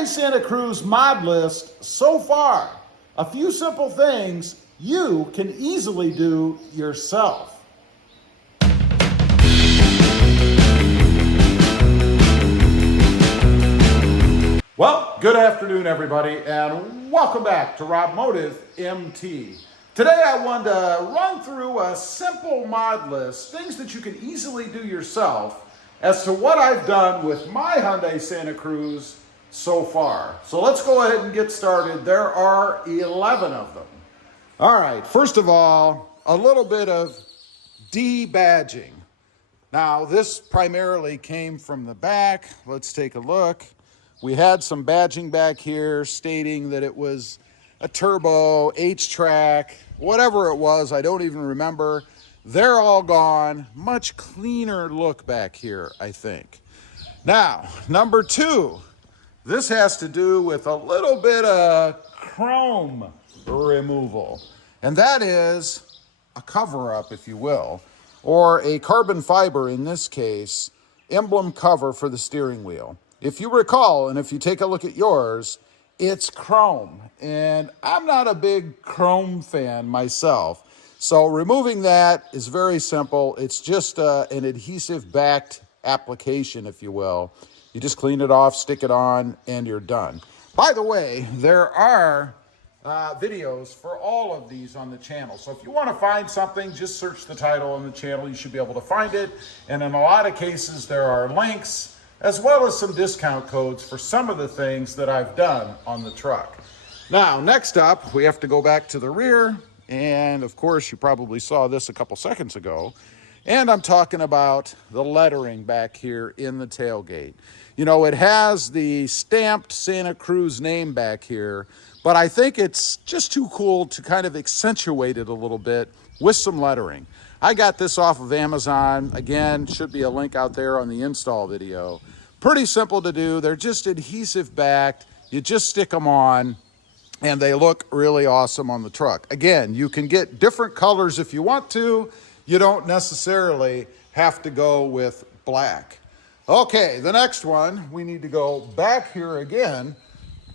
Hyundai Santa Cruz mod list so far. A few simple things you can easily do yourself. Well, good afternoon, everybody, and welcome back to Rob Motive MT. Today I wanted to run through a simple mod list, things that you can easily do yourself, as to what I've done with my Hyundai Santa Cruz so far. So let's go ahead and get started. There are 11 of them. All right, first of all, a little bit of de-badging. Now, this primarily came from the back. Let's take a look. We had some badging back here stating that it was a turbo, H-track, whatever it was, I don't even remember. They're all gone. Much cleaner look back here, I think. Now, number two, this has to do with a little bit of chrome removal. And that is a cover-up, if you will, or a carbon fiber, in this case, emblem cover for the steering wheel. If you recall, and if you take a look at yours, it's chrome. And I'm not a big chrome fan myself. So removing that is very simple. It's just an adhesive-backed application, if you will. You just clean it off, stick it on, and you're done. By the way, there are videos for all of these on the channel. So if you want to find something, just search the title on the channel. You should be able to find it. And in a lot of cases, there are links, as well as some discount codes for some of the things that I've done on the truck. Now, next up, we have to go back to the rear. And of course, you probably saw this a couple seconds ago. And I'm talking about the lettering back here in the tailgate. You know, it has the stamped Santa Cruz name back here, but I think it's just too cool to kind of accentuate it a little bit with some lettering. I got this off of Amazon. Again, should be a link out there on the install video. Pretty simple to do. They're just adhesive backed. You just stick them on, and they look really awesome on the truck. Again, you can get different colors if you want to. You don't necessarily have to go with black. Okay, the next one, we need to go back here again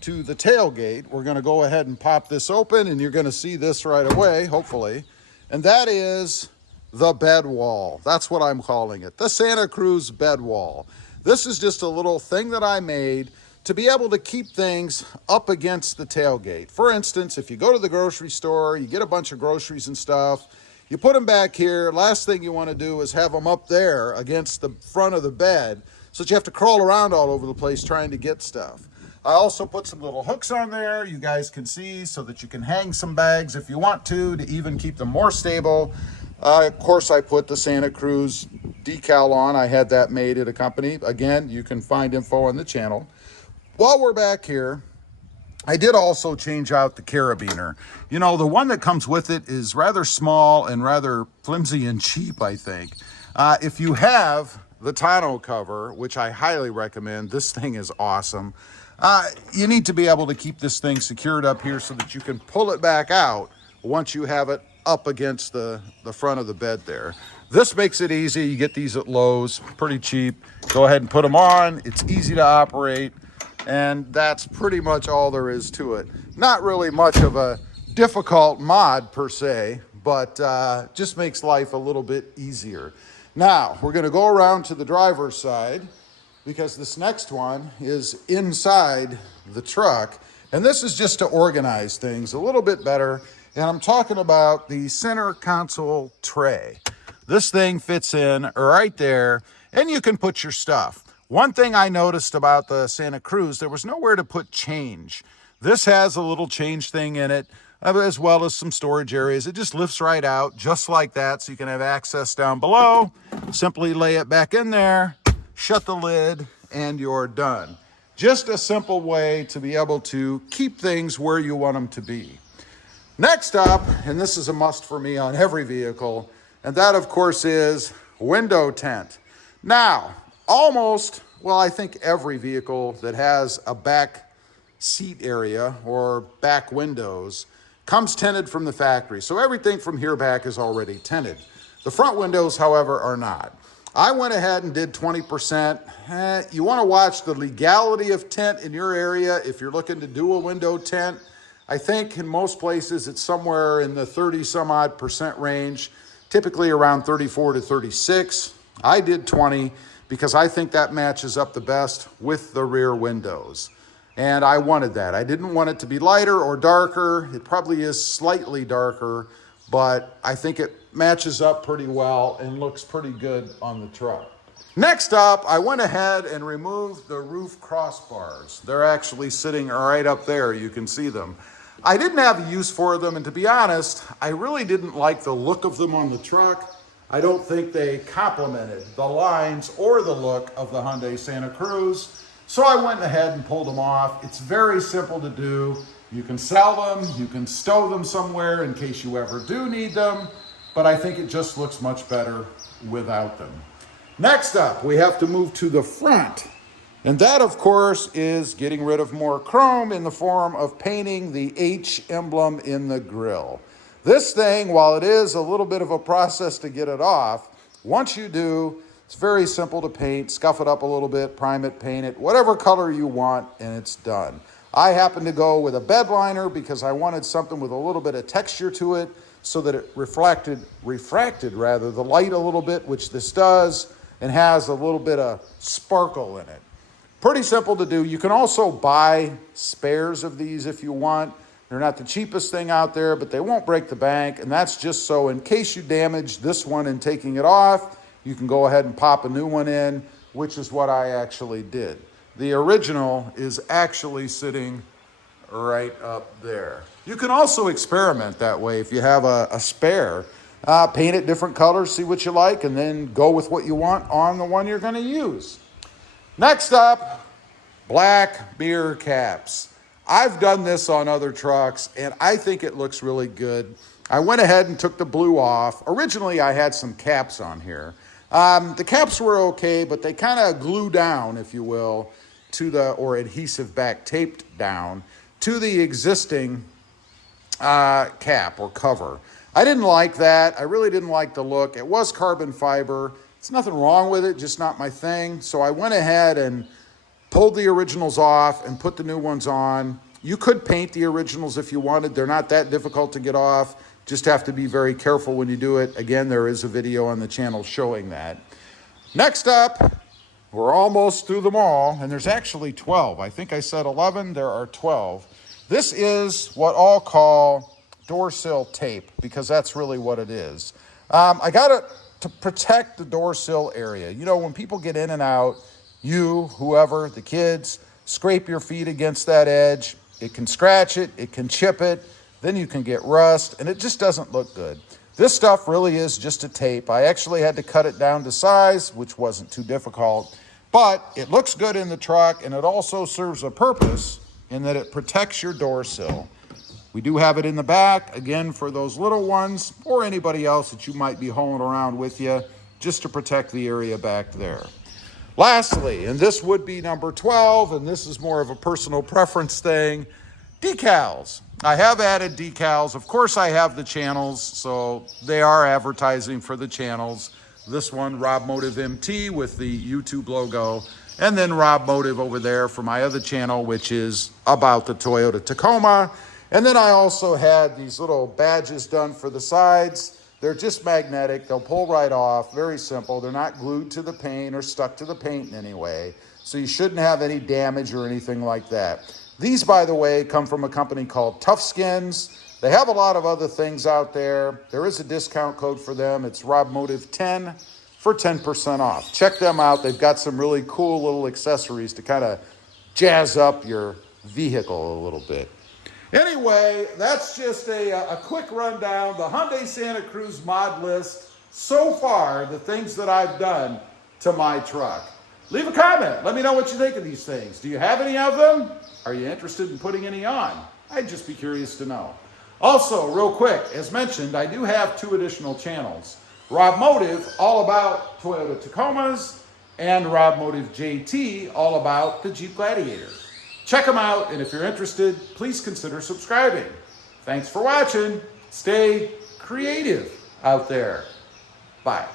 to the tailgate. We're going to go ahead and pop this open, and you're going to see this right away, hopefully. And that is the bed wall. That's what I'm calling it, the Santa Cruz bed wall. This is just a little thing that I made to be able to keep things up against the tailgate. For instance, if you go to the grocery store, you get a bunch of groceries and stuff, you put them back here, last thing you want to do is have them up there against the front of the bed, so that you have to crawl around all over the place trying to get stuff. I also put some little hooks on there, you guys can see, so that you can hang some bags if you want to even keep them more stable. Of course, I put the Santa Cruz decal on. I had that made at a company. Again, you can find info on the channel. While we're back here, I did also change out the carabiner. You know, the one that comes with it is rather small and rather flimsy and cheap, I think. If you have the tonneau cover, which I highly recommend, this thing is awesome. You need to be able to keep this thing secured up here so that you can pull it back out once you have it up against the front of the bed there. This makes it easy. You get these at Lowe's, pretty cheap. Go ahead and put them on. It's easy to operate. And that's pretty much all there is to it. Not really much of a difficult mod per se, but just makes life a little bit easier. Now, we're going to go around to the driver's side because this next one is inside the truck. And this is just to organize things a little bit better. And I'm talking about the center console tray. This thing fits in right there, and you can put your stuff. One thing I noticed about the Santa Cruz, there was nowhere to put change. This has a little change thing in it, as well as some storage areas. It just lifts right out, just like that, so you can have access down below. Simply lay it back in there, shut the lid, and you're done. Just a simple way to be able to keep things where you want them to be. Next up, and this is a must for me on every vehicle, and that, of course, is window tint. Now, I think every vehicle that has a back seat area or back windows comes tinted from the factory. So everything from here back is already tinted. The front windows, however, are not. I went ahead and did 20%. You want to watch the legality of tint in your area if you're looking to do a window tint. I think in most places it's somewhere in the 30 some odd percent range, typically around 34 to 36. I did 20 because I think that matches up the best with the rear windows. And I wanted that. I didn't want it to be lighter or darker. It probably is slightly darker, but I think it matches up pretty well and looks pretty good on the truck. Next up, I went ahead and removed the roof crossbars. They're actually sitting right up there. You can see them. I didn't have a use for them, and to be honest, I really didn't like the look of them on the truck. I don't think they complemented the lines or the look of the Hyundai Santa Cruz. So I went ahead and pulled them off. It's very simple to do. You can sell them, you can stow them somewhere in case you ever do need them, but I think it just looks much better without them. Next up, we have to move to the front. And that, of course, is getting rid of more chrome in the form of painting the H emblem in the grille. This thing, while it is a little bit of a process to get it off, once you do, it's very simple to paint. Scuff it up a little bit, prime it, paint it, whatever color you want, and it's done. I happen to go with a bed liner because I wanted something with a little bit of texture to it so that it refracted the light a little bit, which this does, and has a little bit of sparkle in it. Pretty simple to do. You can also buy spares of these if you want. They're not the cheapest thing out there, but they won't break the bank, and that's just so in case you damage this one in taking it off, you can go ahead and pop a new one in, which is what I actually did. The original is actually sitting right up there. You can also experiment that way if you have a spare. Paint it different colors, see what you like, and then go with what you want on the one you're going to use. Next up, black mirror caps. I've done this on other trucks, and I think it looks really good. I went ahead and took the blue off. Originally, I had some caps on here. The caps were okay, but they kind of glue down, if you will, or adhesive back taped down to the existing cap or cover. I didn't like that. I really didn't like the look. It was carbon fiber. It's nothing wrong with it, just not my thing. So I went ahead and pulled the originals off and put the new ones on. You could paint the originals if you wanted. They're not that difficult to get off. Just have to be very careful when you do it. Again, there is a video on the channel showing that. Next up, we're almost through them all, and there's actually 12. I think I said 11, there are 12. This is what I'll call door sill tape, because that's really what it is. I got it to protect the door sill area. You know, when people get in and out, you, whoever, the kids, scrape your feet against that edge. It can scratch it, it can chip it, then you can get rust, and it just doesn't look good. This stuff really is just a tape. I actually had to cut it down to size, which wasn't too difficult, but it looks good in the truck, and it also serves a purpose in that it protects your door sill. We do have it in the back, again, for those little ones or anybody else that you might be hauling around with you, just to protect the area back there. Lastly, and this would be number 12, and this is more of a personal preference thing, decals. I have added decals. Of course, I have the channels, so they are advertising for the channels. This one, Rob Motive MT with the YouTube logo, and then Rob Motive over there for my other channel, which is about the Toyota Tacoma. And then I also had these little badges done for the sides. They're just magnetic. They'll pull right off. Very simple. They're not glued to the paint or stuck to the paint in any way. So you shouldn't have any damage or anything like that. These, by the way, come from a company called Tough Skins. They have a lot of other things out there. There is a discount code for them. It's RobMotive10 for 10% off. Check them out. They've got some really cool little accessories to kind of jazz up your vehicle a little bit. Anyway, that's just a quick rundown. The Hyundai Santa Cruz mod list so far, the things that I've done to my truck. Leave a comment. Let me know what you think of these things. Do you have any of them? Are you interested in putting any on? I'd just be curious to know. Also, real quick, as mentioned, I do have 2 additional channels. Rob Motive, all about Toyota Tacomas, and Rob Motive JT, all about the Jeep Gladiator. Check them out, and if you're interested, please consider subscribing. Thanks for watching. Stay creative out there. Bye.